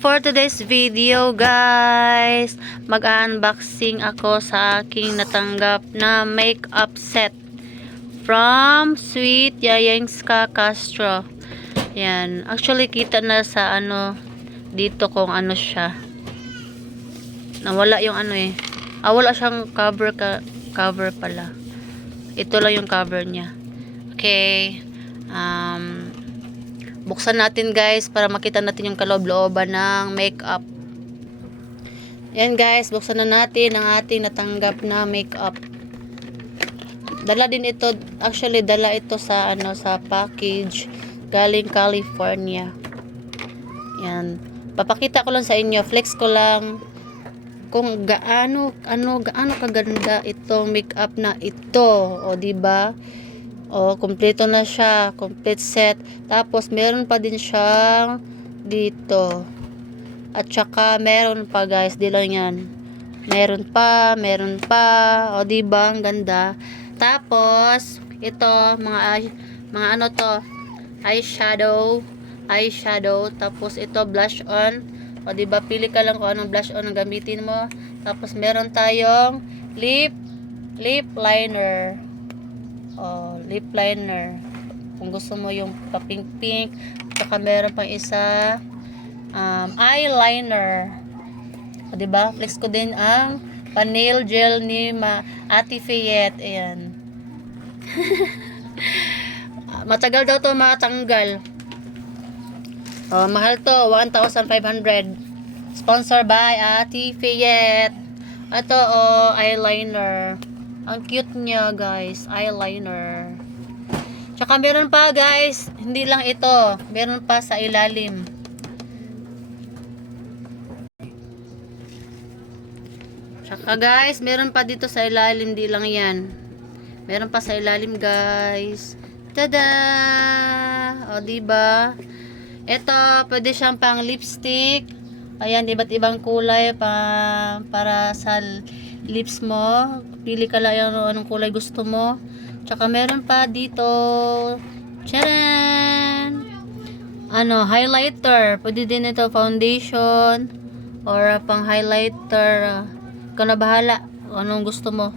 for today's video, guys. Mag-unboxing ako sa aking natanggap na makeup set from Sweet Yayengska Castro. Yan. Actually, kita na sa dito kung ano siya. Nawala yung wala siyang cover pala. Ito lang yung cover niya. Okay. Buksan natin, guys, para makita natin yung kaloob-looban ng makeup. Yan, guys, buksan na natin ang ating natanggap na makeup. Dala din ito, actually dala ito sa sa package galing California. Yan. Papakita ko lang sa inyo, flex ko lang kung gaano kaganda itong makeup na ito. O, di ba? O, kompleto na siya, complete set. Tapos meron pa din siyang dito. At saka meron pa, guys, di lang yan. Meron pa. O, di ba? Ang ganda. Tapos ito, mga ano to, eyeshadow. Tapos ito, blush on. O, di ba? Pili ka lang kung anong blush on ang gamitin mo. Tapos meron tayong lip liner. O, lip liner. Kung gusto mo yung pa-pink. Saka meron pang isa eyeliner. O, di ba? Flex ko din ang pa-nail gel ni Ate Fayette. Ayan. Matagal daw to matanggal. Oh, mahal to, 1,500. Sponsored by Ate Fayette. Ito, eyeliner. Ang cute niya, guys. Eyeliner. Tsaka meron pa, guys. Hindi lang ito. Meron pa sa ilalim. Tsaka, guys, meron pa dito sa ilalim. Hindi lang yan. Meron pa sa ilalim, guys. Tada! O, diba? Ito, pwede siyang pang lipstick. Ayan, iba't ibang kulay para sa lips mo. Pili ka lang yung anong kulay gusto mo. Tsaka meron pa dito, charan! Highlighter. Pwede din ito foundation or pang highlighter. Ikaw na bahala kung anong gusto mo.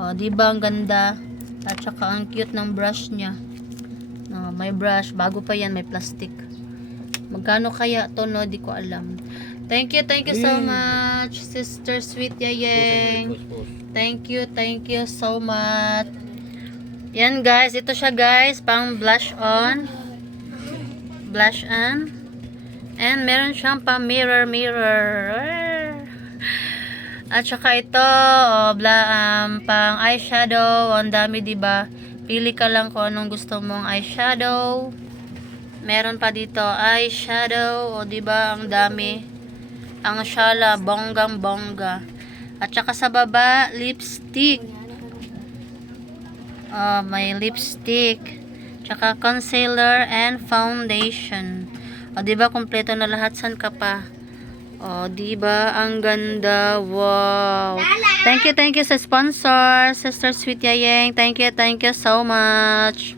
O, diba ang ganda? At saka ang cute ng brush niya. May brush. Bago pa yan, may plastic. Magkano kaya to, no? Di ko alam. Thank you so much, Sister Sweet Yayeng. Thank you so much. Yan, guys, ito siya, guys, pang blush on. And meron siyang pang mirror. At saka ito, pang eyeshadow. Ang dami, diba? Pili ka lang kung anong gusto mong eyeshadow. Meron pa dito eyeshadow. O, diba? Ang dami. Ang shala, bonggang-bongga. At saka sa baba, lipstick. May lipstick. Tsaka concealer and foundation. O, diba? Kompleto na lahat. San ka pa? O, diba? Ang ganda. Wow. Thank you sa sponsor, Sister Sweet Yayeng. Thank you so much.